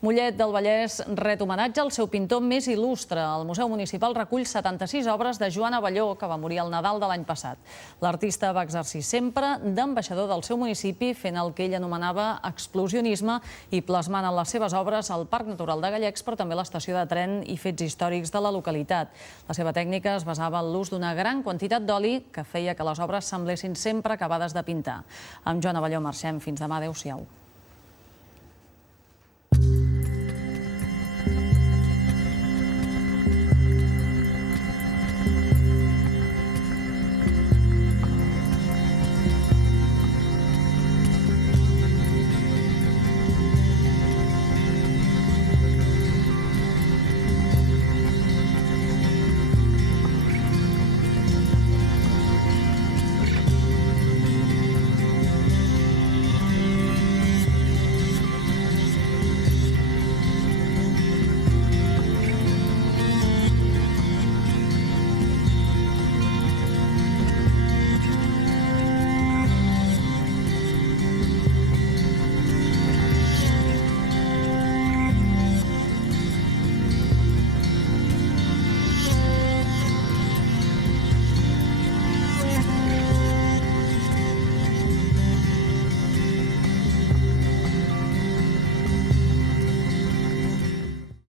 Mollet del Vallès ret homenatge al seu pintor més il·lustre. El Museu Municipal recull 76 obres de Joan Abelló, que va morir al Nadal de l'any passat. L'artista va exercir sempre d'ambaixador del seu municipi, fent el que ell anomenava explosionisme i plasmant en les seves obres el Parc Natural de Gallecs, però també l'estació de tren i fets històrics de la localitat. La seva tècnica es basava en l'ús d'una gran quantitat d'oli que feia que les obres semblessin sempre acabades de pintar. Amb Joan Abelló marxem. Fins demà. Adéu-siau.